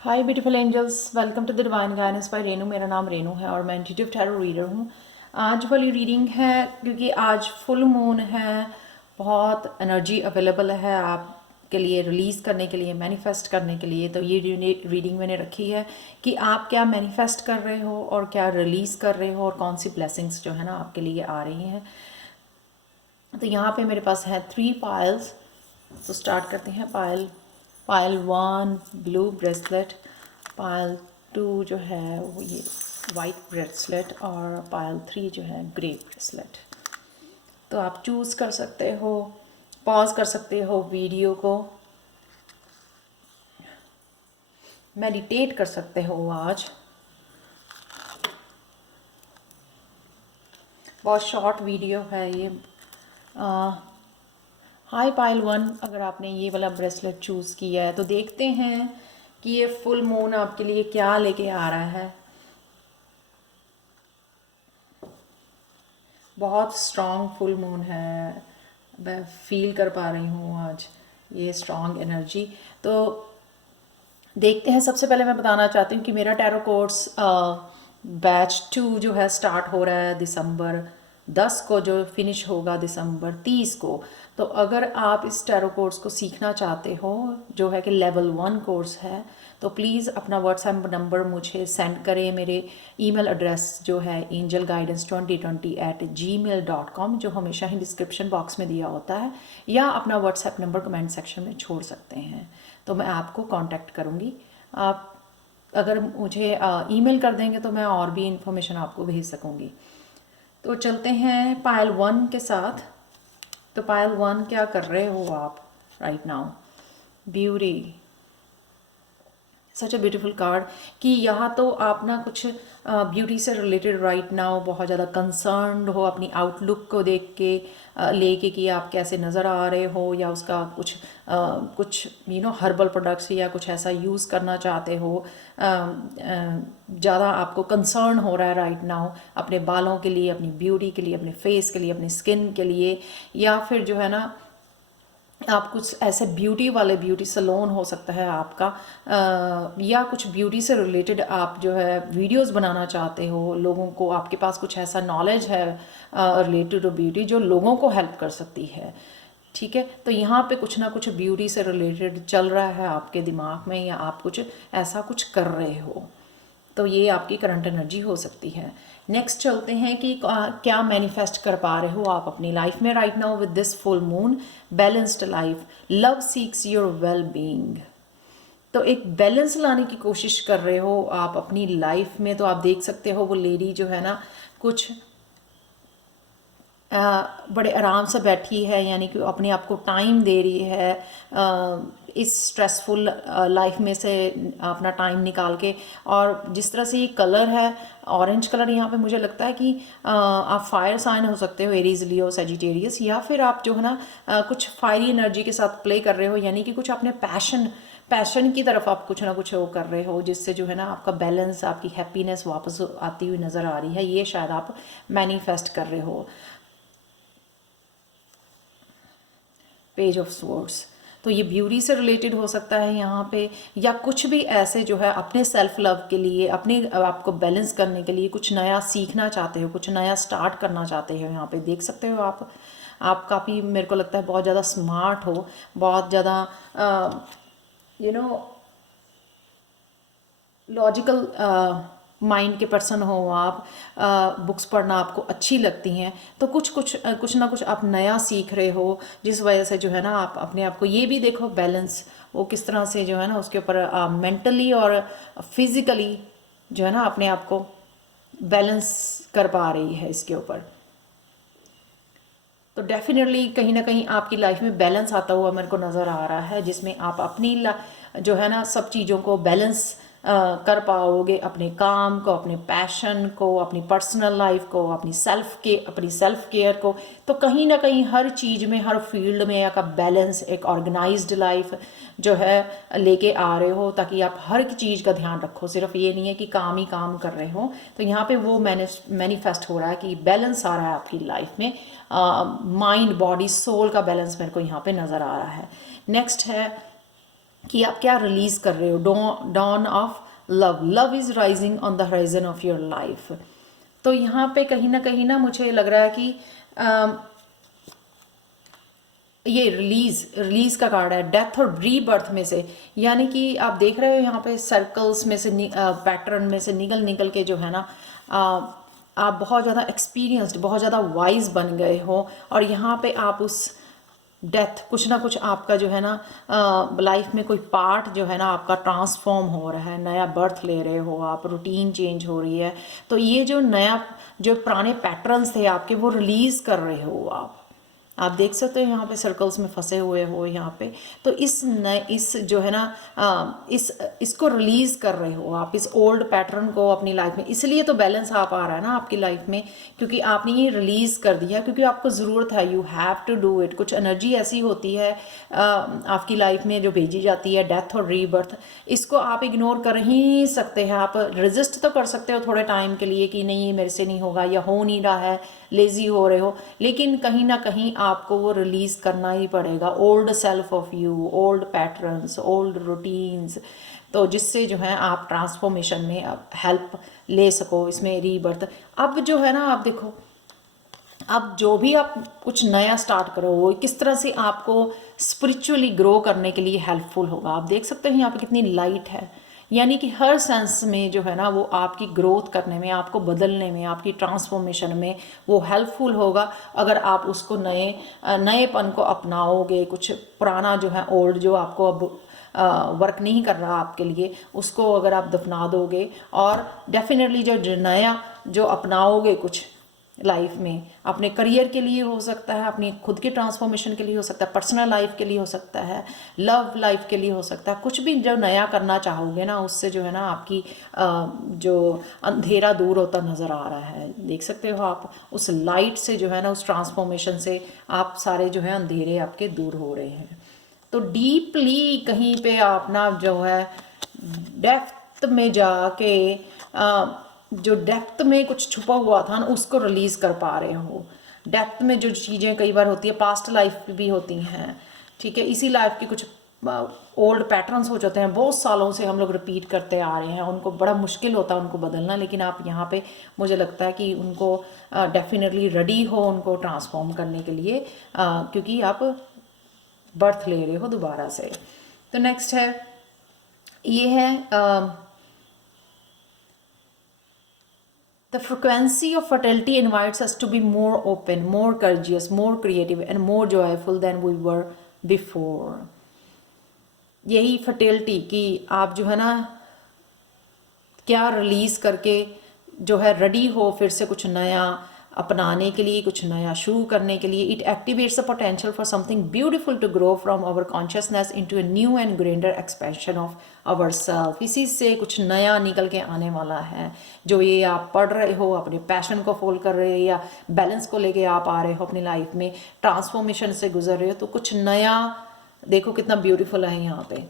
Hi beautiful angels, welcome to the divine guidance by Renu. मेरा नाम रेनू है और मैं इंट्यूटिव टैरो रीडर हूँ। आज वाली रीडिंग है क्योंकि आज फुल मून है, बहुत एनर्जी अवेलेबल है आपके लिए रिलीज़ करने के लिए, मैनिफेस्ट करने के लिए। तो ये रीडिंग मैंने रखी है कि आप क्या मैनिफेस्ट कर रहे हो और क्या रिलीज़ कर रहे हो और कौन सी ब्लेसिंग्स जो है ना आपके लिए आ रही हैं। तो यहाँ पे मेरे पास है 3 पायल्स। तो स्टार्ट करते हैं। पायल 1 ब्लू ब्रेसलेट, पायल 2 जो है वो ये वाइट ब्रेसलेट और पायल 3 जो है ग्रे ब्रेसलेट। तो आप चूज़ कर सकते हो, पॉज कर सकते हो वीडियो को, मेडिटेट कर सकते हो। आज बहुत शॉर्ट वीडियो है ये। हाय पायल 1, अगर आपने ये वाला ब्रेसलेट चूज़ किया है तो देखते हैं कि ये फुल मून आपके लिए क्या लेके आ रहा है। बहुत स्ट्रॉन्ग फुल मून है, मैं फील कर पा रही हूँ आज ये स्ट्रॉन्ग एनर्जी। तो देखते हैं। सबसे पहले मैं बताना चाहती हूँ कि मेरा टैरो कोर्स बैच 2 जो है स्टार्ट हो रहा है दिसंबर 10 को, जो फिनिश होगा दिसंबर 30 को। तो अगर आप इस टैरो कोर्स को सीखना चाहते हो, जो है कि लेवल 1 कोर्स है, तो प्लीज़ अपना व्हाट्सएप नंबर मुझे सेंड करें। मेरे ईमेल एड्रेस जो है angelguidance2020@gmail.com, जो हमेशा ही डिस्क्रिप्शन बॉक्स में दिया होता है, या अपना व्हाट्सएप नंबर कमेंट सेक्शन में छोड़ सकते हैं, तो मैं आपको कांटेक्ट करूँगी। आप अगर मुझे ईमेल कर देंगे तो मैं और भी इंफॉर्मेशन आपको भेज सकूँगी। तो चलते हैं पायल 1 के साथ। तो पायल 1, क्या कर रहे हो आप right now? Beauty, such a beautiful card कि यहाँ तो आप ना कुछ ब्यूटी से रिलेटेड राइट नाउ बहुत ज़्यादा कंसर्न्ड हो, अपनी आउटलुक को देख के लेके कि आप कैसे नज़र आ रहे हो, या उसका कुछ हर्बल प्रोडक्ट्स या कुछ ऐसा यूज़ करना चाहते हो। ज़्यादा आपको कंसर्न हो रहा है राइट नाउ अपने बालों के लिए, अपनी ब्यूटी के लिए, अपने फेस के लिए, अपनी स्किन के लिए, या फिर जो है ना आप कुछ ऐसे ब्यूटी सलोन हो सकता है आपका, या कुछ ब्यूटी से रिलेटेड आप जो है वीडियोस बनाना चाहते हो। लोगों को, आपके पास कुछ ऐसा नॉलेज है रिलेटेड टू ब्यूटी जो लोगों को हेल्प कर सकती है। ठीक है, तो यहाँ पे कुछ ना कुछ ब्यूटी से रिलेटेड चल रहा है आपके दिमाग में, या आप कुछ ऐसा कुछ कर रहे हो। तो ये आपकी करंट एनर्जी हो सकती है। नेक्स्ट चलते हैं कि क्या मैनिफेस्ट कर पा रहे हो आप अपनी लाइफ में right now with this full moon. Balanced life, love seeks your well being. तो एक बैलेंस लाने की कोशिश कर रहे हो आप अपनी लाइफ में। तो आप देख सकते हो वो लेडी जो है ना कुछ बड़े आराम से बैठी है, यानी कि अपने आप को टाइम दे रही है इस स्ट्रेसफुल लाइफ में से अपना टाइम निकाल के। और जिस तरह से ये कलर है ऑरेंज कलर, यहाँ पे मुझे लगता है कि आप फायर साइन हो सकते हो, एरीज, लियो, सेजिटेरियस, या फिर आप जो है ना कुछ फायरी एनर्जी के साथ प्ले कर रहे हो, यानी कि कुछ अपने पैशन की तरफ आप कुछ ना कुछ वो कर रहे हो, जिससे जो है ना आपका बैलेंस, आपकी हैप्पीनेस वापस आती हुई नज़र आ रही है। ये शायद आप मैनिफेस्ट कर रहे हो। पेज ऑफ स्वॉर्ड्स, तो ये ब्यूटी से रिलेटेड हो सकता है यहाँ पे, या कुछ भी ऐसे जो है अपने सेल्फ लव के लिए, अपने आपको बैलेंस करने के लिए कुछ नया सीखना चाहते हो, कुछ नया स्टार्ट करना चाहते हो। यहाँ पे देख सकते हो आप काफ़ी, मेरे को लगता है बहुत ज़्यादा स्मार्ट हो, बहुत ज़्यादा यू नो लॉजिकल माइंड के पर्सन हो आप। बुक्स पढ़ना आपको अच्छी लगती हैं, तो कुछ ना कुछ आप नया सीख रहे हो, जिस वजह से जो है ना आप अपने आप को, ये भी देखो बैलेंस वो किस तरह से जो है ना उसके ऊपर मेंटली और फिज़िकली जो है ना अपने आप को बैलेंस कर पा रही है इसके ऊपर। तो डेफिनेटली कहीं ना कहीं आपकी लाइफ में बैलेंस आता हुआ मेरे को नज़र आ रहा है, जिसमें आप अपनी जो है ना सब चीज़ों को बैलेंस कर पाओगे, अपने काम को, अपने पैशन को, अपनी पर्सनल लाइफ को, अपनी सेल्फ केयर को। तो कहीं ना कहीं हर चीज़ में, हर फील्ड में एक बैलेंस, एक ऑर्गेनाइज्ड लाइफ जो है लेके आ रहे हो, ताकि आप हर चीज़ का ध्यान रखो। सिर्फ ये नहीं है कि काम ही काम कर रहे हो। तो यहाँ पे वो मैनिफेस्ट हो रहा है कि बैलेंस आ रहा है आपकी लाइफ में, माइंड, बॉडी, सोल का बैलेंस मेरे को यहाँ पे नज़र आ रहा है। नेक्स्ट है कि आप क्या रिलीज कर रहे हो। Dawn of love, love is rising on the horizon of your life. तो यहाँ पे कहीं ना मुझे लग रहा है कि ये रिलीज का कार्ड है डेथ और रीबर्थ में से, यानी कि आप देख रहे हो यहाँ पे सर्कल्स में से पैटर्न में से निकल निकल के जो है ना आप बहुत ज़्यादा एक्सपीरियंस्ड, बहुत ज़्यादा वाइज बन गए हो, और यहाँ पे आप उस डेथ कुछ ना कुछ आपका जो है ना लाइफ में कोई पार्ट जो है ना आपका ट्रांसफॉर्म हो रहा है, नया बर्थ ले रहे हो आप, रूटीन चेंज हो रही है। तो ये जो नया, जो पुराने पैटर्न्स थे आपके, वो रिलीज़ कर रहे हो आप देख सकते हो यहाँ पे सर्कल्स में फंसे हुए हो यहाँ पे। तो इस जो है ना इसको रिलीज कर रहे हो आप, इस ओल्ड पैटर्न को अपनी लाइफ में। इसलिए तो बैलेंस आ पा रहा है ना आपकी लाइफ में, क्योंकि आपने ये रिलीज कर दिया, क्योंकि आपको ज़रूरत है, you have to do it. कुछ एनर्जी ऐसी होती है आपकी लाइफ में जो भेजी जाती है, डेथ और रीबर्थ, इसको आप इग्नोर कर ही नहीं सकते हैं। आप रेजिस्ट तो कर सकते हो थोड़े टाइम के लिए कि नहीं मेरे से नहीं होगा या हो नहीं रहा है, लेजी हो रहे हो, लेकिन कहीं ना कहीं आपको वो रिलीज करना ही पड़ेगा। Old self of you, old patterns, old routines, तो जिससे जो है आप ट्रांसफॉर्मेशन में हेल्प ले सको, इसमें रीबर्थ। अब जो है ना आप देखो, अब जो भी आप कुछ नया स्टार्ट करो वो किस तरह से आपको स्पिरिचुअली ग्रो करने के लिए हेल्पफुल होगा। आप देख सकते हैं यहाँ पे कितनी लाइट है, यानी कि हर सेंस में जो है ना वो आपकी ग्रोथ करने में, आपको बदलने में, आपकी ट्रांसफॉर्मेशन में वो हेल्पफुल होगा, अगर आप उसको नएपन को अपनाओगे। कुछ पुराना जो है, ओल्ड जो आपको अब वर्क नहीं कर रहा आपके लिए, उसको अगर आप दफना दोगे, और डेफिनेटली जो नया जो अपनाओगे कुछ लाइफ में, अपने करियर के लिए हो सकता है, अपनी खुद के ट्रांसफॉर्मेशन के लिए हो सकता है, पर्सनल लाइफ के लिए हो सकता है, लव लाइफ के लिए हो सकता है, कुछ भी जो नया करना चाहोगे ना, उससे जो है ना आपकी जो अंधेरा दूर होता नज़र आ रहा है। देख सकते हो आप उस लाइट से जो है ना, उस ट्रांसफॉर्मेशन से आप सारे जो है अंधेरे आपके दूर हो रहे हैं। तो डीपली कहीं पे आप ना जो है डेप्थ में जाके जो डेप्थ में कुछ छुपा हुआ था ना, उसको रिलीज कर पा रहे हो। डेप्थ में जो चीज़ें कई बार होती है, पास्ट लाइफ भी होती हैं, ठीक है, इसी लाइफ की कुछ ओल्ड पैटर्न्स हो जाते हैं, बहुत सालों से हम लोग रिपीट करते आ रहे हैं, उनको बड़ा मुश्किल होता है उनको बदलना, लेकिन आप यहाँ पे मुझे लगता है कि उनको डेफिनेटली रेडी हो उनको ट्रांसफॉर्म करने के लिए, क्योंकि आप बर्थ ले रहे हो दोबारा से। तो नेक्स्ट है, ये है the frequency of fertility invites us to be more open, more courageous, more creative and more joyful than we were before. यही फर्टिलिटी कि आप जो है ना क्या रिलीज करके जो है रेडी हो फिर से कुछ नया अपनाने के लिए, कुछ नया शुरू करने के लिए। It activates the potential for something beautiful to grow from our consciousness into a new and greater expansion of our self. इसी से कुछ नया निकल के आने वाला है। जो ये आप पढ़ रहे हो, अपने पैशन को फॉलो कर रहे हो या बैलेंस को लेके आप आ रहे हो अपनी लाइफ में, ट्रांसफॉर्मेशन से गुजर रहे हो, तो कुछ नया देखो कितना ब्यूटीफुल है। यहाँ पे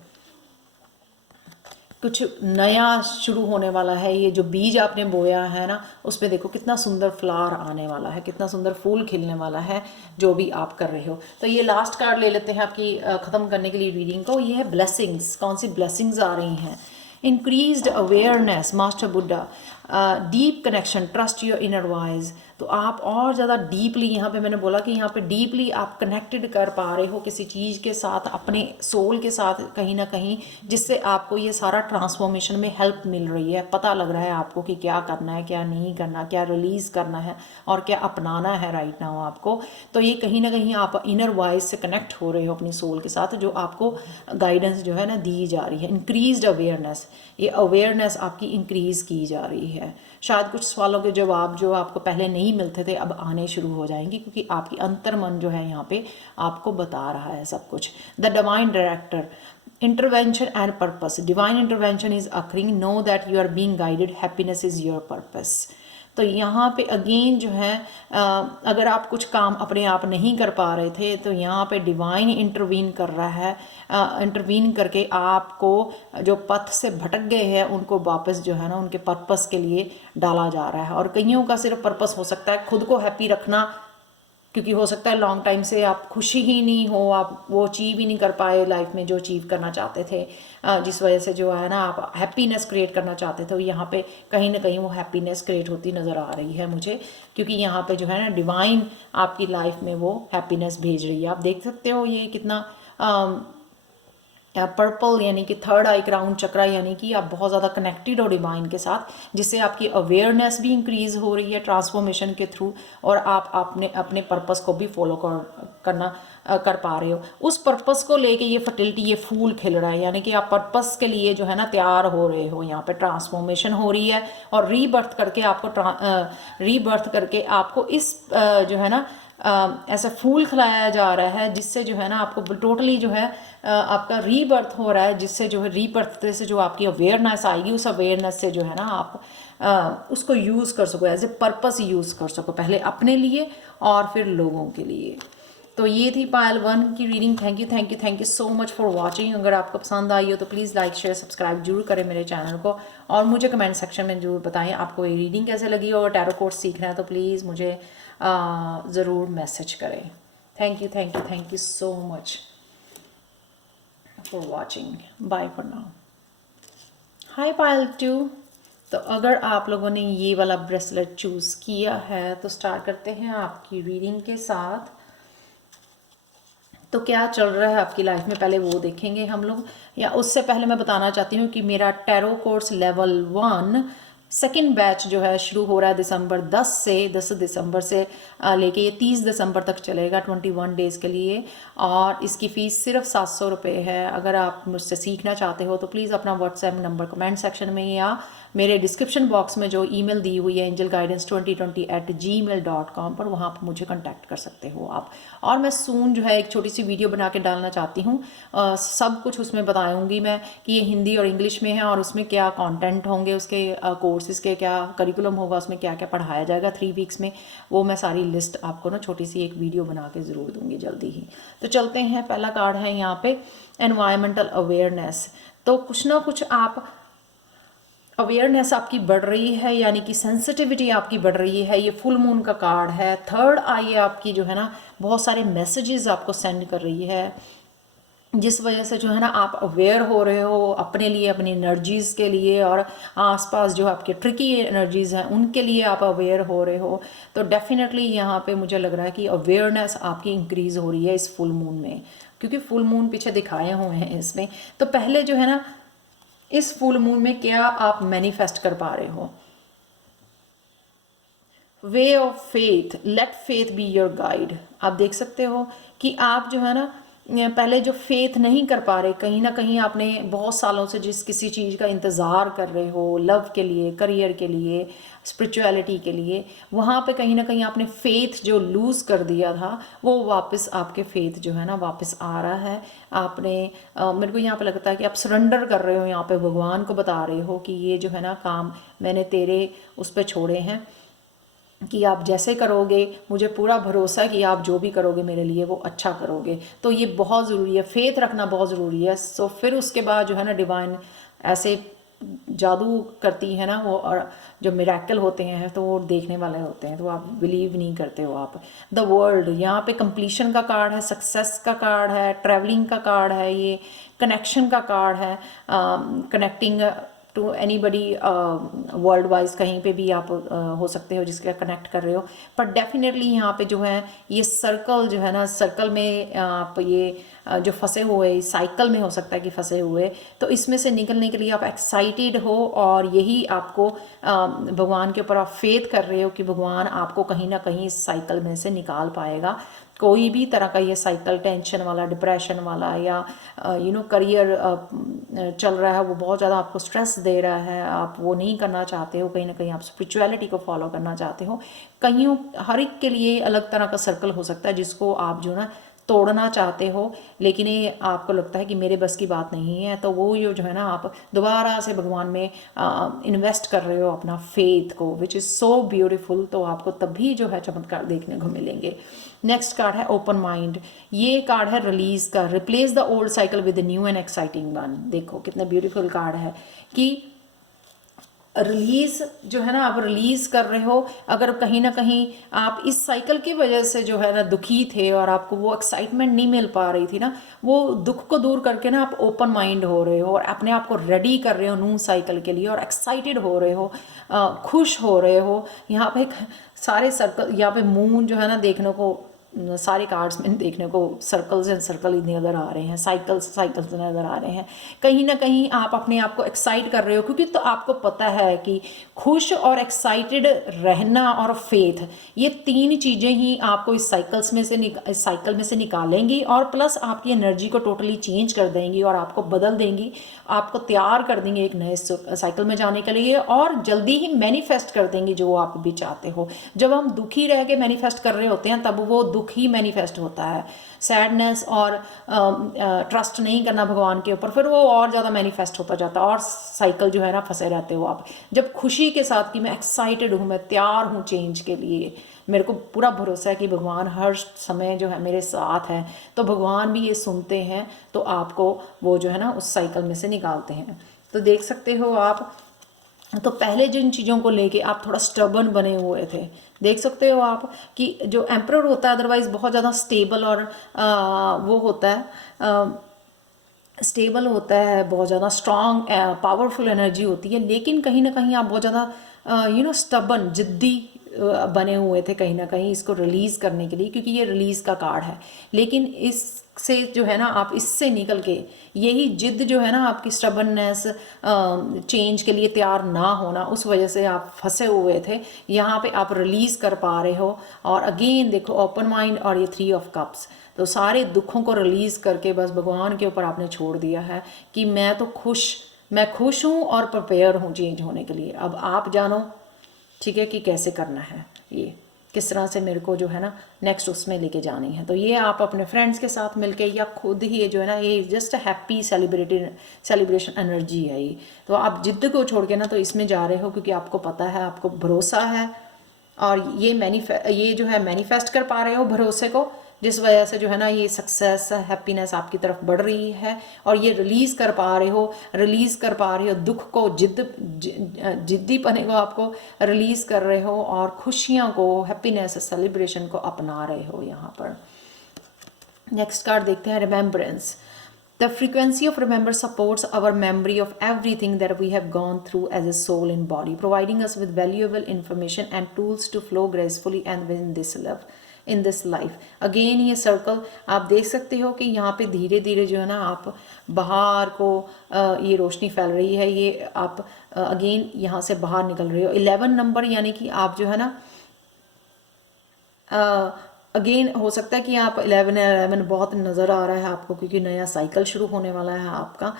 कुछ नया शुरू होने वाला है। ये जो बीज आपने बोया है ना, उसमें देखो कितना सुंदर फ्लावर आने वाला है, कितना सुंदर फूल खिलने वाला है, जो भी आप कर रहे हो। तो ये लास्ट कार्ड ले लेते हैं आपकी ख़त्म करने के लिए रीडिंग को। ये है ब्लेसिंग्स। कौन सी ब्लेसिंग्स आ रही हैं? Increased awareness, master Buddha, deep connection, trust your inner voice. तो आप और ज़्यादा डीपली, यहाँ पे मैंने बोला कि यहाँ पे डीपली आप कनेक्टेड कर पा रहे हो किसी चीज़ के साथ, अपने सोल के साथ कहीं ना कहीं, जिससे आपको ये सारा ट्रांसफॉर्मेशन में हेल्प मिल रही है। पता लग रहा है आपको कि क्या करना है, क्या नहीं करना, क्या रिलीज़ करना है और क्या अपनाना है राइट नाउ आपको। तो ये कहीं ना कहीं आप इनर वॉइस से कनेक्ट हो रहे हो अपनी सोल के साथ, जो आपको गाइडेंस जो है ना दी जा रही है। इंक्रीज्ड अवेयरनेस, ये अवेयरनेस आपकी इंक्रीज़ की जा रही है। शायद कुछ सवालों के जवाब जो आपको पहले नहीं मिलते थे अब आने शुरू हो जाएंगे, क्योंकि आपकी अंतर्मन जो है यहाँ पे आपको बता रहा है सब कुछ। The divine director, intervention and purpose, divine intervention is occurring, know that you are being guided, happiness is your purpose। तो यहाँ पे अगेन जो है अगर आप कुछ काम अपने आप नहीं कर पा रहे थे, तो यहाँ पे डिवाइन इंटरवीन कर रहा है। इंटरवीन करके आपको जो पथ से भटक गए हैं उनको वापस जो है ना उनके पर्पस के लिए डाला जा रहा है। और कईयों का सिर्फ पर्पस हो सकता है खुद को हैप्पी रखना, क्योंकि हो सकता है लॉन्ग टाइम से आप खुशी ही नहीं हो, आप वो अचीव ही नहीं कर पाए लाइफ में जो अचीव करना चाहते थे, जिस वजह से जो है ना आप हैप्पीनेस क्रिएट करना चाहते थे, यहाँ पे कहीं ना कहीं वो हैप्पीनेस क्रिएट होती नज़र आ रही है मुझे, क्योंकि यहाँ पे जो है ना डिवाइन आपकी लाइफ में वो हैप्पीनेस भेज रही है। आप देख सकते हो ये कितना पर्पल यानी कि थर्ड आई क्राउन चक्रा, यानी कि आप बहुत ज़्यादा कनेक्टेड हो डिवाइन के साथ, जिससे आपकी अवेयरनेस भी इंक्रीज़ हो रही है ट्रांसफॉर्मेशन के थ्रू, और आप अपने पर्पस को भी फॉलो कर पा रहे हो। उस पर्पस को लेके ये फर्टिलिटी, ये फूल खिल रहा है, यानी कि आप पर्पस के लिए जो है ना तैयार हो रहे हो। यहाँ पे ट्रांसफॉर्मेशन हो रही है और रीबर्थ करके आपको इस जो है ना ऐसा फूल खिलाया जा रहा है, जिससे जो है ना आपको टोटली जो है आपका रीबर्थ हो रहा है, जिससे जो है रीबर्थ से जो आपकी अवेयरनेस आएगी, उस अवेयरनेस से जो है ना आप उसको यूज़ कर सको, एज ए पर्पस यूज़ कर सको, पहले अपने लिए और फिर लोगों के लिए। तो ये थी पायल 1 की reading. Thank you so much for watching. अगर आपको पसंद आई हो तो प्लीज़ लाइक शेयर सब्सक्राइब जरूर करें मेरे चैनल को, और मुझे कमेंट सेक्शन में जरूर बताएं आपको ये रीडिंग कैसे लगी हो। और टैरो कोर्स सीखना है तो प्लीज़ मुझे ज़रूर मैसेज करें। Thank you so much for watching. Bye for now. Hi Payal 2। तो अगर आप लोगों ने ये वाला ब्रेसलेट चूज़ किया है तो स्टार्ट करते हैं आपकी रीडिंग के साथ। तो क्या चल रहा है आपकी लाइफ में, पहले वो देखेंगे हम लोग, या उससे पहले मैं बताना चाहती हूँ कि मेरा tarot course level 1 second batch जो है शुरू हो रहा है दिसंबर 10 दिसंबर से लेके ये 30 दिसंबर तक चलेगा, 21 डेज़ के लिए, और इसकी फ़ीस सिर्फ 700 रुपये है। अगर आप मुझसे सीखना चाहते हो तो प्लीज़ अपना व्हाट्सएप नंबर कमेंट सेक्शन में या मेरे डिस्क्रिप्शन बॉक्स में जो ईमेल दी हुई है angelguidance2020@gmail.com पर, वहाँ पर मुझे कांटेक्ट कर सकते हो आप। और मैं सून जो है एक छोटी सी वीडियो बना के डालना चाहती हूँ, सब कुछ उसमें बताऊँगी मैं कि ये हिंदी और इंग्लिश में है, और उसमें क्या कंटेंट होंगे, उसके कोर्सेज़ के क्या करिकुलम होगा, उसमें क्या क्या पढ़ाया जाएगा 3 वीक्स में, वो मैं सारी लिस्ट आपको ना छोटी सी एक वीडियो बना के ज़रूर दूँगी जल्दी ही। तो चलते हैं, पहला कार्ड है यहाँ पे एनवायरमेंटल अवेयरनेस। तो कुछ ना कुछ आप अवेयरनेस आपकी बढ़ रही है, यानी कि सेंसिटिविटी आपकी बढ़ रही है। ये फुल मून का कार्ड है। थर्ड आई आपकी जो है ना बहुत सारे मैसेजेस आपको सेंड कर रही है, जिस वजह से जो है ना आप अवेयर हो रहे हो अपने लिए, अपनी एनर्जीज़ के लिए, और आसपास जो आपके ट्रिकी एनर्जीज़ हैं उनके लिए आप अवेयर हो रहे हो। तो डेफिनेटली यहाँ पे मुझे लग रहा है कि अवेयरनेस आपकी इंक्रीज़ हो रही है इस फुल मून में, क्योंकि फुल मून पीछे दिखाए हुए हैं इसमें। तो पहले जो है ना इस फुल मून में क्या आप मैनिफेस्ट कर पा रहे हो। Way of faith, let faith be your guide. आप देख सकते हो कि आप जो है ना पहले जो फेथ नहीं कर पा रहे, कहीं ना कहीं आपने बहुत सालों से जिस किसी चीज़ का इंतज़ार कर रहे हो, लव के लिए, करियर के लिए, स्पिरिचुअलिटी के लिए, वहाँ पे कहीं ना कहीं आपने फेथ जो लूज़ कर दिया था वो वापस आपके फेथ जो है ना वापस आ रहा है। आपने मेरे को यहाँ पे लगता है कि आप सरेंडर कर रहे हो, यहाँ पे भगवान को बता रहे हो कि ये जो है ना काम मैंने तेरे उस पर छोड़े हैं, कि आप जैसे करोगे मुझे पूरा भरोसा है कि आप जो भी करोगे मेरे लिए वो अच्छा करोगे। तो ये बहुत ज़रूरी है, फेथ रखना बहुत ज़रूरी है। सो फिर उसके बाद जो है ना डिवाइन ऐसे जादू करती है ना वो, और जो मिरेकल होते हैं तो वो देखने वाले होते हैं, तो आप बिलीव नहीं करते हो आप। द वर्ल्ड, यहाँ पे कंप्लीशन का कार्ड है, सक्सेस का कार्ड है, ट्रैवलिंग का कार्ड है, ये कनेक्शन का कार्ड है, connecting to anybody world wise, कहीं पे भी आप हो सकते हो जिसका कनेक्ट कर रहे हो। पर डेफिनेटली यहाँ पे जो है ये सर्कल जो है ना, सर्कल में आप ये जो फंसे हुए साइकिल में हो सकता है कि फंसे हुए, तो इसमें से निकलने के लिए आप एक्साइटेड हो, और यही आपको भगवान के ऊपर आप फेथ कर रहे हो कि भगवान आपको कहीं ना कहीं इस साइकिल में से निकाल पाएगा। कोई भी तरह का ये साइकिल टेंशन वाला, डिप्रेशन वाला, या करियर चल रहा है वो बहुत ज़्यादा आपको स्ट्रेस दे रहा है, आप वो नहीं करना चाहते हो, कहीं ना कहीं आप स्पिरिचुअलिटी को फॉलो करना चाहते हो। कहीं हर एक के लिए अलग तरह का सर्कल हो सकता है जिसको आप जो ना तोड़ना चाहते हो, लेकिन ये आपको लगता है कि मेरे बस की बात नहीं है, तो वो ये जो है ना आप दोबारा से भगवान में इन्वेस्ट कर रहे हो अपना फेथ को, विच इज़ सो ब्यूटीफुल। तो आपको तभी जो है चमत्कार देखने को मिलेंगे। नेक्स्ट कार्ड है ओपन माइंड। ये कार्ड है रिलीज का, replace the old cycle with new and exciting one. देखो कितने ब्यूटीफुल कार्ड है कि रिलीज़ जो है ना आप रिलीज़ कर रहे हो। अगर कहीं ना कहीं आप इस साइकिल की वजह से जो है ना दुखी थे और आपको वो एक्साइटमेंट नहीं मिल पा रही थी ना, वो दुख को दूर करके ना आप ओपन माइंड हो रहे हो और अपने आप को रेडी कर रहे हो न्यू साइकिल के लिए और एक्साइटेड हो रहे हो, खुश हो रहे हो। यहाँ पे सारे सर्कल, यहाँ पे मून जो है ना देखने को, सारे कार्ड्स में देखने को सर्कल्स एंड सर्कल नज़र आ रहे हैं, साइकिल्स साइकिल्स नज़र आ रहे हैं। कहीं ना कहीं आप अपने आप को एक्साइट कर रहे हो, क्योंकि तो आपको पता है कि खुश और एक्साइटेड रहना और फेथ, ये तीन चीज़ें ही आपको इस साइकिल में से निकालेंगी और प्लस आपकी एनर्जी को टोटली चेंज कर देंगी और आपको बदल देंगी, आपको तैयार कर देंगे एक नए साइकिल में जाने के लिए और जल्दी ही मैनिफेस्ट कर देंगी जो आप भी चाहते हो। जब हम दुखी रह के मैनिफेस्ट कर रहे होते हैं तब वो दुख ही मैनिफेस्ट होता है। सैडनेस और ट्रस्ट नहीं करना भगवान के ऊपर, फिर वो और ज़्यादा मैनिफेस्ट होता जाता है और साइकिल जो है ना फंसे रहते हो आप। जब खुशी के साथ कि मैं एक्साइटेड हूँ, मैं तैयार हूँ चेंज के लिए, मेरे को पूरा भरोसा है कि भगवान हर समय जो है मेरे साथ है, तो भगवान भी ये सुनते हैं, तो आपको वो जो है ना उस साइकिल में से निकालते हैं। तो देख सकते हो आप, तो पहले जिन चीज़ों को लेके आप थोड़ा स्टबर्न बने हुए थे, देख सकते हो आप कि जो एम्परर होता है अदरवाइज बहुत ज़्यादा स्टेबल और वो होता है, स्टेबल होता है, बहुत ज़्यादा स्ट्रॉन्ग पावरफुल एनर्जी होती है। लेकिन कहीं ना कहीं आप बहुत ज़्यादा स्टबर्न जिद्दी बने हुए थे कहीं ना कहीं इसको रिलीज़ करने के लिए, क्योंकि ये रिलीज़ का कार्ड है। लेकिन इससे जो है ना आप इससे निकल के, यही जिद जो है ना आपकी स्टबर्ननेस, चेंज के लिए तैयार ना होना, उस वजह से आप फंसे हुए थे, यहाँ पे आप रिलीज़ कर पा रहे हो। और अगेन देखो ओपन माइंड और ये 3 ऑफ कप्स, तो सारे दुखों को रिलीज़ करके बस भगवान के ऊपर आपने छोड़ दिया है कि मैं खुश हूँ और प्रिपेयर हूँ चेंज होने के लिए। अब आप जानो, ठीक है, कि कैसे करना है, ये किस तरह से मेरे को जो है ना नेक्स्ट उसमें लेके जानी है। तो ये आप अपने फ्रेंड्स के साथ मिलके या खुद ही जो है ना, ये जस्ट हैप्पी सेलिब्रेशन एनर्जी है ये। तो आप जिद्द को छोड़ के ना तो इसमें जा रहे हो, क्योंकि आपको पता है, आपको भरोसा है और ये जो है मैनिफेस्ट कर पा रहे हो भरोसे को, जिस वजह से जो है ना ये सक्सेस हैप्पीनेस आपकी तरफ बढ़ रही है। और ये रिलीज़ कर पा रहे हो दुख को, जिद्दीपने को आपको रिलीज़ कर रहे हो और खुशियाँ को, हैप्पीनेस सेलिब्रेशन को अपना रहे हो यहाँ पर। नेक्स्ट कार्ड देखते हैं, remembrance. The frequency of remember supports our memory of everything that we have gone through as a soul and body, providing us with valuable information and tools to flow gracefully and within this love in this life. Again ये circle आप देख सकते हो कि यहाँ पे धीरे धीरे जो है ना आप बाहर को ये रोशनी फैल रही है, ये आप अगेन यहाँ से बाहर निकल रहे हो। 11 नंबर यानी कि आप जो है ना अगेन हो सकता है कि आप 11 बहुत नज़र आ रहा है आपको, क्योंकि नया साइकिल शुरू होने वाला है आपका।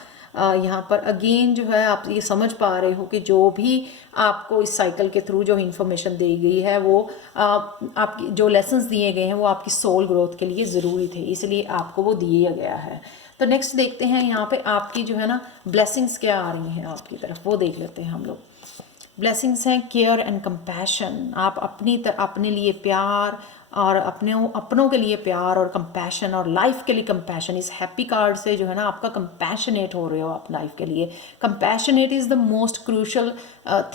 यहाँ पर अगेन जो है आप ये समझ पा रहे हो कि जो भी आपको इस साइकिल के थ्रू जो इन्फॉर्मेशन दी गई है, वो आपकी जो लेसन्स दिए गए हैं वो आपकी सोल ग्रोथ के लिए ज़रूरी थे, इसलिए आपको वो दिया गया है। तो नेक्स्ट देखते हैं यहाँ पे आपकी जो है ना ब्लेसिंग्स क्या आ रही हैं आपकी तरफ, वो देख लेते हैं हम लोग। ब्लेसिंग्स हैं केयर एंड कंपैशन। आप अपने लिए प्यार और अपनों के लिए प्यार और कंपैशन और लाइफ के लिए कंपैशन, इस हैप्पी कार्ड से जो है ना आपका कंपैशनेट हो रहे हो आप लाइफ के लिए। Compassionate is the most crucial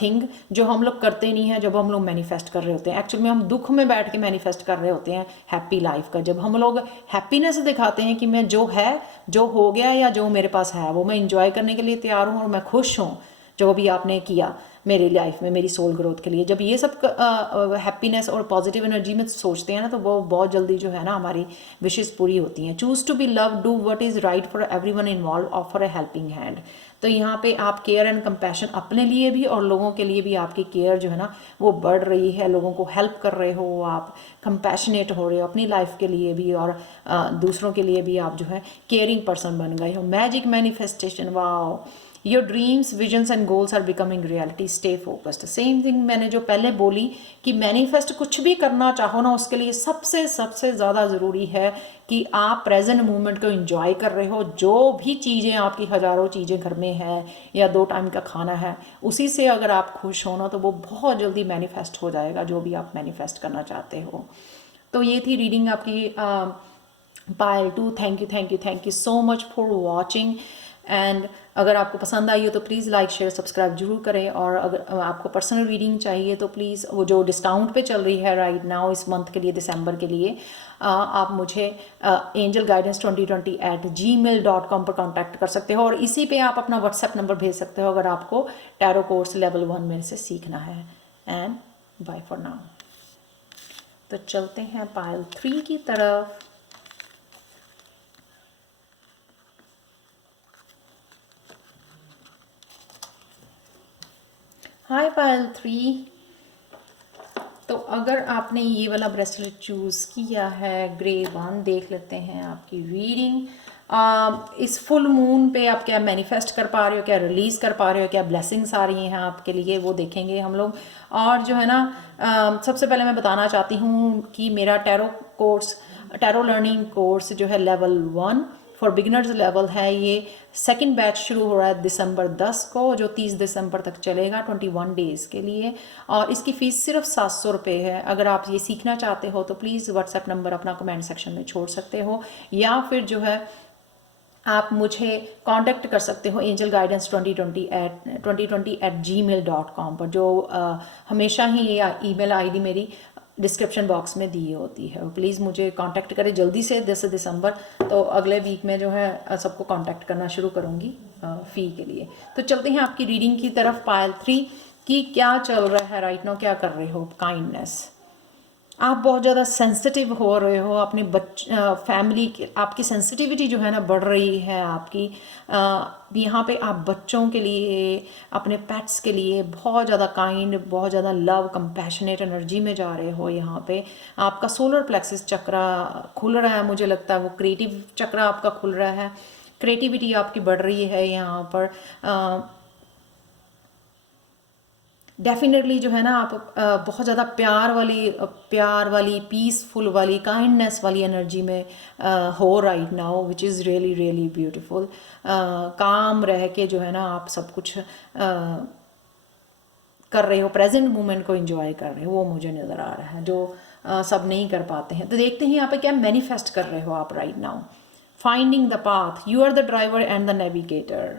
thing जो हम लोग करते नहीं हैं जब हम लोग मैनिफेस्ट कर रहे होते हैं। एक्चुअली में हम दुख में बैठ के मैनिफेस्ट कर रहे होते हैं हैप्पी लाइफ का। जब हम लोग हैप्पीनेस दिखाते हैं कि मैं जो हो गया या जो मेरे पास है वो मैं इंजॉय करने के लिए तैयार हूँ और मैं खुश हूँ जो भी आपने किया मेरी लाइफ में, मेरी सोल ग्रोथ के लिए, जब ये सब हैप्पीनेस और पॉजिटिव एनर्जी में सोचते हैं ना, तो वो बहुत जल्दी जो है ना हमारी विशेस पूरी होती हैं। Choose to be love, do what is right for everyone involve, offer a helping hand. तो यहाँ पे आप केयर एंड कंपैशन अपने लिए भी और लोगों के लिए भी आपकी केयर जो है ना वो बढ़ रही है, लोगों को हेल्प कर रहे हो, आप कंपैशनेट हो रहे हो अपनी लाइफ के लिए भी और दूसरों के लिए भी आप जो है केयरिंग पर्सन बन गए हो। Magic manifestation, wow, your dreams visions and goals are becoming reality, stay focused. Same thing मैंने जो पहले बोली कि मैनिफेस्ट कुछ भी करना चाहो ना, उसके लिए सबसे ज़्यादा ज़रूरी है कि आप प्रेजेंट मोमेंट को एंजॉय कर रहे हो। जो भी चीज़ें आपकी हज़ारों चीज़ें घर में है या 2 टाइम का खाना है, उसी से अगर आप खुश हो ना तो वो बहुत जल्दी मैनिफेस्ट हो जाएगा जो भी आप मैनिफेस्ट करना चाहते हो। तो ये थी रीडिंग आपकी पायल 2। Thank you so much for watching. And अगर आपको पसंद आई हो तो प्लीज़ लाइक शेयर सब्सक्राइब जरूर करें, और अगर आपको पर्सनल रीडिंग चाहिए तो प्लीज़ वो जो डिस्काउंट पे चल रही है राइट नाउ इस मंथ के लिए, दिसंबर के लिए, आप मुझे angelguidance2020@gmail.com पर कांटेक्ट कर सकते हो, और इसी पे आप अपना व्हाट्सएप नंबर भेज सकते हो अगर आपको टैरो कोर्स लेवल 1 में से सीखना है। And bye for now. तो चलते हैं पाइल 3 की तरफ। हाय पायल 3। तो अगर आपने ये वाला ब्रेसलेट चूज़ किया है ग्रे 1, देख लेते हैं आपकी रीडिंग। इस फुल मून पे आप क्या मैनिफेस्ट कर पा रहे हो, क्या रिलीज़ कर पा रहे हो, क्या ब्लेसिंग्स आ रही हैं आपके लिए, वो देखेंगे हम लोग। और जो है ना सबसे पहले मैं बताना चाहती हूँ कि मेरा टैरो लर्निंग कोर्स जो है लेवल 1 फॉर बिगिनर्स लेवल है, ये सेकंड बैच शुरू हो रहा है दिसंबर 10 को, जो 30 दिसंबर तक चलेगा 21 डेज़ के लिए, और इसकी फ़ीस सिर्फ 700 रुपये है। अगर आप ये सीखना चाहते हो तो प्लीज़ व्हाट्सएप नंबर अपना कमेंट सेक्शन में छोड़ सकते हो, या फिर जो है आप मुझे कांटेक्ट कर सकते हो angelguidance2020@gmail.com पर, जो हमेशा ही ये ईमेल आईडी मेरी डिस्क्रिप्शन बॉक्स में दी होती है। प्लीज़ मुझे कांटेक्ट करें जल्दी से, 10 दिसंबर, तो अगले वीक में जो है सबको कांटेक्ट करना शुरू करूँगी फ़ी के लिए। तो चलते हैं आपकी रीडिंग की तरफ। पाइल 3 की क्या चल रहा है राइट नाउ, क्या कर रहे हो। काइंडनेस, आप बहुत ज़्यादा सेंसिटिव हो रहे हो अपने फैमिली की, आपकी सेंसिटिविटी जो है ना बढ़ रही है आपकी। यहाँ पे आप बच्चों के लिए, अपने पेट्स के लिए बहुत ज़्यादा काइंड, बहुत ज़्यादा लव, कंपैशनेट एनर्जी में जा रहे हो। यहाँ पे आपका सोलर प्लेक्सिस चक्रा खुल रहा है, मुझे लगता है वो क्रिएटिव चक्रा आपका खुल रहा है, क्रिएटिविटी आपकी बढ़ रही है यहाँ पर। डेफिनेटली जो है ना आप बहुत ज़्यादा प्यार वाली पीसफुल वाली काइंडनेस वाली एनर्जी में हो right now, which is really really beautiful. काम रह के जो है ना आप सब कुछ कर रहे हो, प्रेजेंट मोमेंट को एंजॉय कर रहे हो, वो मुझे नज़र आ रहा है, जो सब नहीं कर पाते हैं। तो देखते हैं यहाँ पे क्या मैनिफेस्ट कर रहे हो आप right now. Finding the path, you are the driver and the navigator.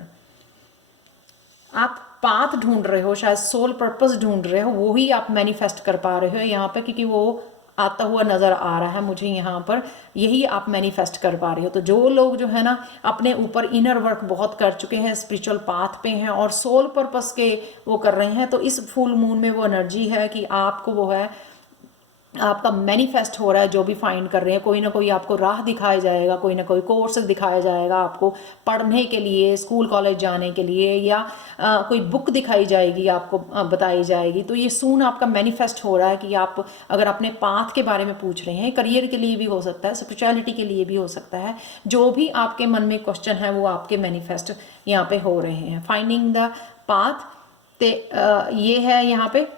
आप पाथ ढूंढ रहे हो, शायद सोल पर्पस ढूंढ रहे हो, वो ही आप मैनिफेस्ट कर पा रहे हो यहाँ पे, क्योंकि वो आता हुआ नज़र आ रहा है मुझे यहाँ पर, यही आप मैनिफेस्ट कर पा रहे हो। तो जो लोग जो है ना अपने ऊपर इनर वर्क बहुत कर चुके हैं, स्पिरिचुअल पाथ पे हैं और सोल पर्पस के वो कर रहे हैं, तो इस फुल मून में वो एनर्जी है कि आपको वो है, आपका मैनिफेस्ट हो रहा है। जो भी फाइंड कर रहे हैं, कोई ना कोई आपको राह दिखाया जाएगा, कोई ना कोई कोर्स दिखाया जाएगा आपको पढ़ने के लिए, स्कूल कॉलेज जाने के लिए, या कोई बुक दिखाई जाएगी आपको, बताई जाएगी। तो ये सून आपका मैनिफेस्ट हो रहा है कि आप अगर अपने पाथ के बारे में पूछ रहे हैं, करियर के लिए भी हो सकता है, स्पिरिचुअलिटी के लिए भी हो सकता है, जो भी आपके मन में क्वेश्चन है वो आपके मैनिफेस्ट यहाँ पे हो रहे हैं। फाइंडिंग द पाथ, ये है यहाँ पे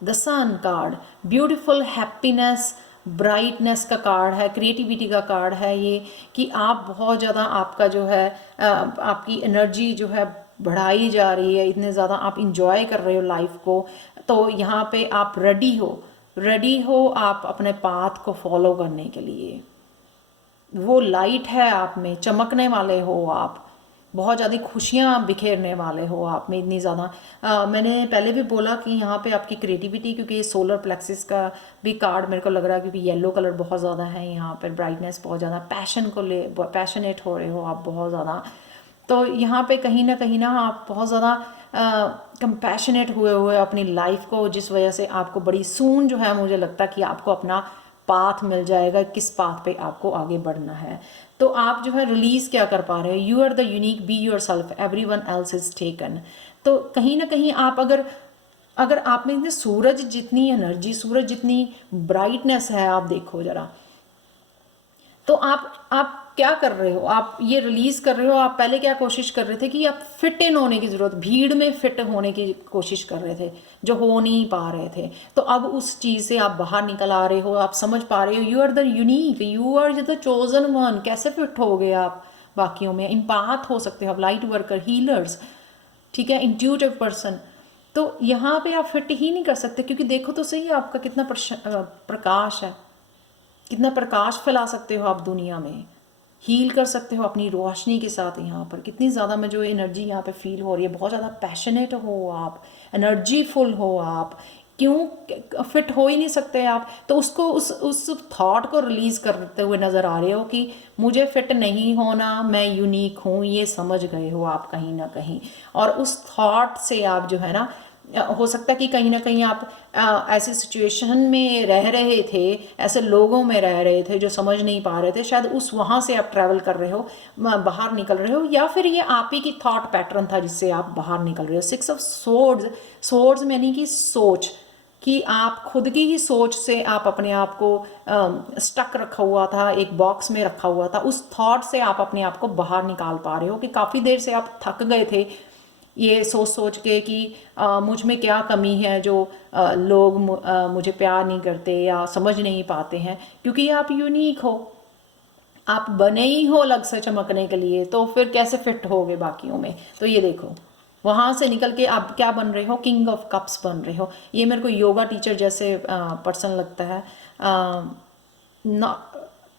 the sun card, beautiful happiness, brightness का कार्ड है, क्रिएटिविटी का कार्ड है ये, कि आप बहुत ज़्यादा आपका जो है आपकी एनर्जी जो है बढ़ाई जा रही है, इतने ज़्यादा आप इंजॉय कर रहे हो लाइफ को। तो यहाँ पे आप रेडी हो आप अपने पाथ को फॉलो करने के लिए। वो लाइट है आप में, चमकने वाले हो आप, बहुत ज़्यादा खुशियाँ बिखेरने वाले हो आप में, इतनी ज़्यादा। मैंने पहले भी बोला कि यहाँ पे आपकी क्रिएटिविटी, क्योंकि ये सोलर प्लेक्सिस का भी कार्ड मेरे को लग रहा है, क्योंकि येलो कलर बहुत ज़्यादा है यहाँ पर, ब्राइटनेस बहुत ज़्यादा, पैशनेट हो रहे हो आप बहुत ज़्यादा। तो यहाँ पे कहीं ना आप बहुत ज़्यादा कंपैशनेट हुए अपनी लाइफ को, जिस वजह से आपको बड़ी सून जो है मुझे लगता है कि आपको अपना पाथ मिल जाएगा, किस पाथ पे आपको आगे बढ़ना है। तो आप जो है रिलीज क्या कर पा रहे हो, you are the unique, be yourself, everyone else is taken. तो कहीं ना कहीं आप अगर आप में सूरज जितनी एनर्जी, सूरज जितनी ब्राइटनेस है, आप देखो जरा, तो आप क्या कर रहे हो, आप ये रिलीज कर रहे हो। आप पहले क्या कोशिश कर रहे थे कि आप फिट इन होने की जरूरत, भीड़ में फिट होने की कोशिश कर रहे थे, जो हो नहीं पा रहे थे। तो अब उस चीज़ से आप बाहर निकल आ रहे हो, आप समझ पा रहे हो you are the unique, you are the chosen one. कैसे फिट हो गए आप बाकियों में, इम्पाथ हो सकते हो आप, लाइट वर्कर, हीलर्स, ठीक है, इंट्यूटिव पर्सन। तो यहाँ पे आप फिट ही नहीं कर सकते, क्योंकि देखो तो सही आपका कितना प्रकाश है, कितना प्रकाश फैला सकते हो आप दुनिया में। हील कर सकते हो अपनी रोशनी के साथ। यहाँ पर कितनी ज़्यादा मैं जो एनर्जी यहाँ पे फील हो रही है, बहुत ज़्यादा पैशनेट हो आप, एनर्जीफुल हो आप। क्यों फिट हो ही नहीं सकते आप, तो उसको उस थॉट को रिलीज़ करते हुए नज़र आ रहे हो कि मुझे फिट नहीं होना, मैं यूनिक हूँ, ये समझ गए हो आप कहीं ना कहीं। और उस थॉट से आप जो है ना, हो सकता है कि कहीं ना कहीं आप ऐसी सिचुएशन में रह रहे थे, ऐसे लोगों में रह रहे थे जो समझ नहीं पा रहे थे, शायद उस वहाँ से आप ट्रैवल कर रहे हो, बाहर निकल रहे हो, या फिर ये आप ही की थॉट पैटर्न था जिससे आप बाहर निकल रहे हो। 6 ऑफ सोर्ड्स, सोर्ड्स यानी कि सोच, कि आप खुद की ही सोच से आप अपने आप को स्टक रखा हुआ था, एक बॉक्स में रखा हुआ था, उस थॉट से आप अपने आप को बाहर निकाल पा रहे हो कि काफ़ी देर से आप थक गए थे ये सोच सोच के कि मुझ में क्या कमी है जो लोग मुझे प्यार नहीं करते या समझ नहीं पाते हैं। क्योंकि आप यूनिक हो, आप बने ही हो अलग से चमकने के लिए, तो फिर कैसे फिट होगे बाकियों में। तो ये देखो, वहाँ से निकल के आप क्या बन रहे हो, किंग ऑफ कप्स बन रहे हो। ये मेरे को योगा टीचर जैसे पर्सन लगता है, ना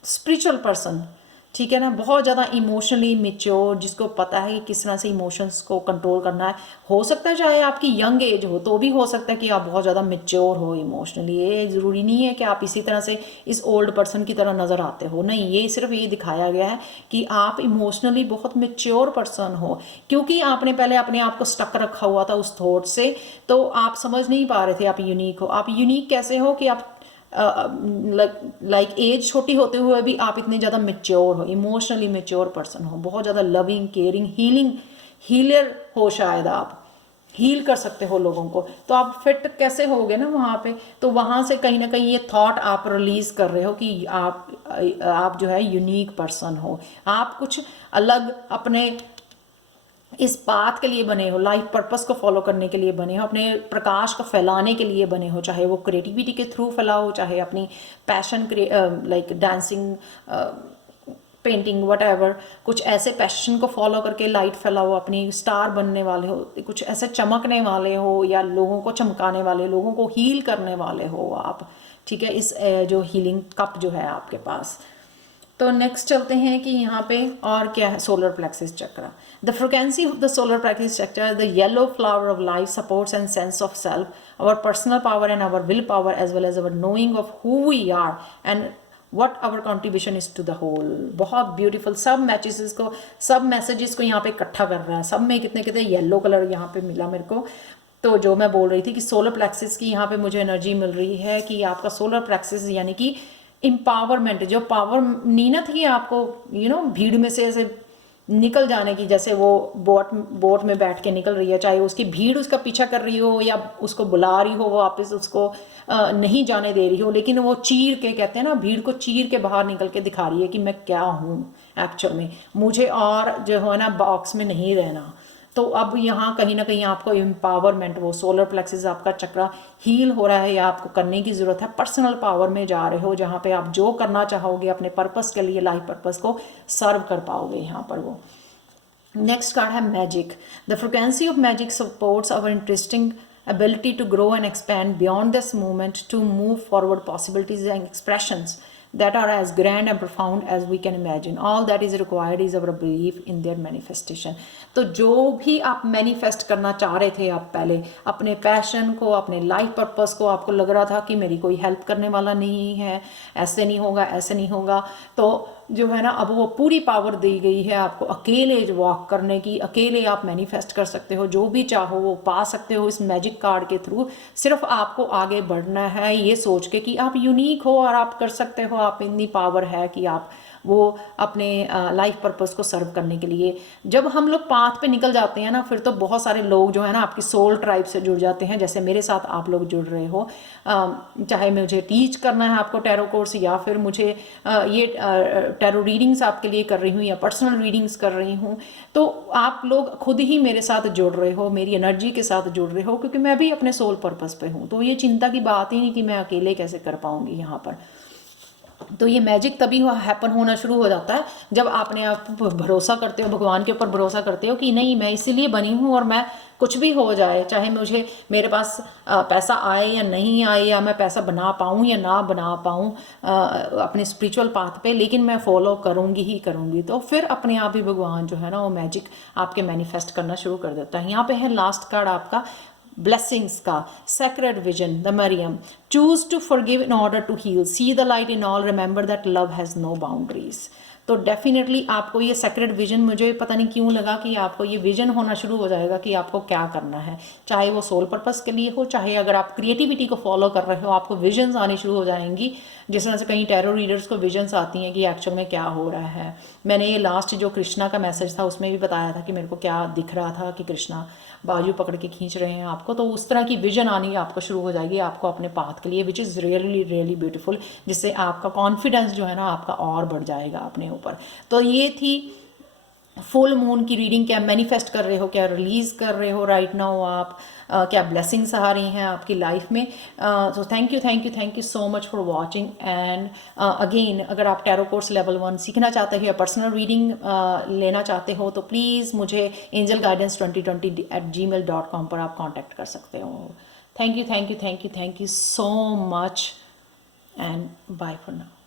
स्पिरिचुअल पर्सन, ठीक है ना, बहुत ज़्यादा इमोशनली मेच्योर, जिसको पता है कि किस तरह से इमोशंस को कंट्रोल करना है। हो सकता है चाहे आपकी यंग एज हो तो भी हो सकता है कि आप बहुत ज़्यादा मेच्योर हो इमोशनली। ये ज़रूरी नहीं है कि आप इसी तरह से इस ओल्ड पर्सन की तरह नज़र आते हो, नहीं, ये सिर्फ ये दिखाया गया है कि आप इमोशनली बहुत मेच्योर पर्सन हो, क्योंकि आपने पहले अपने आप को स्टक रखा हुआ था उस थॉट से, तो आप समझ नहीं पा रहे थे आप यूनिक हो। आप यूनिक कैसे हो कि आप लाइक एज छोटी होते हुए भी आप इतने ज़्यादा मेच्योर हो, इमोशनली मेच्योर पर्सन हो, बहुत ज़्यादा लविंग, केयरिंग, हीलर हो, शायद आप हील कर सकते हो लोगों को। तो आप फिट कैसे होगे ना वहाँ पे, तो वहाँ से कहीं ना कहीं ये थॉट आप रिलीज़ कर रहे हो कि आप जो है यूनिक पर्सन हो, आप कुछ अलग अपने इस बात के लिए बने हो, लाइफ पर्पस को फॉलो करने के लिए बने हो, अपने प्रकाश को फैलाने के लिए बने हो, चाहे वो क्रिएटिविटी के थ्रू फैलाओ, चाहे अपनी passion like dancing, painting, what कुछ ऐसे पैशन को फॉलो करके लाइट फैलाओ, अपनी स्टार बनने वाले हो, कुछ ऐसे चमकने वाले हो, या लोगों को चमकाने वाले, लोगों को हील करने वाले हो आप, ठीक है। इस जो हीलिंग कप जो है आपके पास। तो नेक्स्ट चलते हैं कि यहाँ पे और क्या है, solar plexus chakra. The frequency of the solar plexus chakra, the yellow flower of life, supports and sense of self, our personal power and our will power, as well as our knowing of who we are and what our contribution is to the whole। बहुत beautiful, सब messages को यहाँ पे इकट्ठा कर रहा है, सब में कितने कितने येलो कलर यहाँ पे मिला मेरे को। तो जो मैं बोल रही थी कि सोलर प्लेक्सिस की यहाँ पे मुझे एनर्जी मिल रही है कि आपका सोलर प्लेक्सिस यानी कि एम्पावरमेंट, जो पावर नहीं ना थी आपको, भीड़ में से ऐसे निकल जाने की, जैसे वो बोट में बैठ के निकल रही है, चाहे उसकी भीड़ उसका पीछा कर रही हो या उसको बुला रही हो, वापस उसको नहीं जाने दे रही हो, लेकिन वो चीर के, कहते हैं ना, भीड़ को चीर के बाहर निकल के दिखा रही है कि मैं क्या हूँ एक्चुअल में, मुझे और जो है ना बॉक्स में नहीं रहना। तो अब यहाँ कहीं ना कहीं आपको एम्पावरमेंट, वो सोलर प्लेक्सिस आपका चक्र हील हो रहा है, या आपको करने की ज़रूरत है, पर्सनल पावर में जा रहे हो, जहाँ पे आप जो करना चाहोगे अपने पर्पस के लिए, लाइफ पर्पस को सर्व कर पाओगे यहाँ पर वो। नेक्स्ट कार्ड है magic. The frequency of magic supports our interesting ability to grow and expand beyond this moment, to move forward possibilities and expressions that are as grand and profound as we can imagine. All that is required is our belief in their manifestation। तो जो भी आप manifest करना चाह रहे थे, आप पहले अपने पैशन को, अपने लाइफ पर्पस को, आपको लग रहा था कि मेरी कोई हेल्प करने वाला नहीं है, ऐसे नहीं होगा, ऐसे नहीं होगा, तो जो है ना अब वो पूरी पावर दी गई है आपको अकेले वॉक करने की, अकेले आप मैनिफेस्ट कर सकते हो, जो भी चाहो वो पा सकते हो इस मैजिक कार्ड के थ्रू। सिर्फ आपको आगे बढ़ना है ये सोच के कि आप यूनिक हो और आप कर सकते हो, आप इतनी पावर है कि आप वो अपने लाइफ पर्पस को सर्व करने के लिए। जब हम लोग पाथ पे निकल जाते हैं ना, फिर तो बहुत सारे लोग जो है ना आपकी सोल ट्राइब से जुड़ जाते हैं, जैसे मेरे साथ आप लोग जुड़ रहे हो। चाहे मुझे टीच करना है आपको टैरो कोर्स, या फिर मुझे ये टैरो रीडिंग्स आपके लिए कर रही हूँ, या पर्सनल रीडिंग्स कर रही हूँ, तो आप लोग खुद ही मेरे साथ जुड़ रहे हो, मेरी एनर्जी के साथ जुड़ रहे हो, क्योंकि मैं भी अपने सोल पर्पस पे हूँ। तो ये चिंता की बात ही नहीं कि मैं अकेले कैसे कर पाऊँगी यहाँ पर। तो ये मैजिक तभी हैपन होना शुरू हो जाता है जब आपने आप भरोसा करते हो, भगवान के ऊपर भरोसा करते हो कि नहीं मैं इसीलिए बनी हूँ और मैं कुछ भी हो जाए, चाहे मुझे मेरे पास पैसा आए या नहीं आए, या मैं पैसा बना पाऊँ या ना बना पाऊँ अपने स्पिरिचुअल पाथ पे, लेकिन मैं फॉलो करूँगी ही करूँगी। तो फिर अपने आप ही भगवान जो है ना वो मैजिक आपके मैनिफेस्ट करना शुरू कर देता है। यहाँ पे है लास्ट कार्ड आपका blessings का sacred vision, the Mariam. Choose to forgive in order to heal. See the light in all. Remember that love has no boundaries. तो डेफिनेटली आपको ये सेक्रेट विजन, मुझे पता नहीं क्यों लगा कि आपको ये विजन होना शुरू हो जाएगा कि आपको क्या करना है, चाहे वो सोल पर्पस के लिए हो, चाहे अगर आप क्रिएटिविटी को फॉलो कर रहे हो, आपको विजन्स आनी शुरू हो जाएंगी। जिस तरह से कहीं टैरो रीडर्स को विजन्स आती हैं कि एक्चुअल में क्या हो रहा है। मैंने ये लास्ट जो कृष्णा का मैसेज था उसमें भी बताया था कि मेरे को क्या दिख रहा था कि कृष्णा बाजू पकड़ के खींच रहे हैं आपको, तो उस तरह की विजन आनी आपको शुरू हो जाएगी आपको अपने पाथ के लिए, which is really really beautiful, जिससे आपका कॉन्फिडेंस जो है ना आपका और बढ़ जाएगा अपने ऊपर। तो ये थी फुल मून की रीडिंग। क्या मैनिफेस्ट कर रहे हो, क्या रिलीज़ कर रहे हो राइट नाउ आप, क्या ब्लेसिंग्स आ रही हैं आपकी लाइफ में। तो thank you so much for watching. And again अगर आप टैरो कोर्स लेवल 1 सीखना चाहते हो या पर्सनल रीडिंग लेना चाहते हो तो प्लीज़ मुझे angelguidance2020@gmail.com पर आप कॉन्टैक्ट कर सकते हो। Thank you so much and bye for now.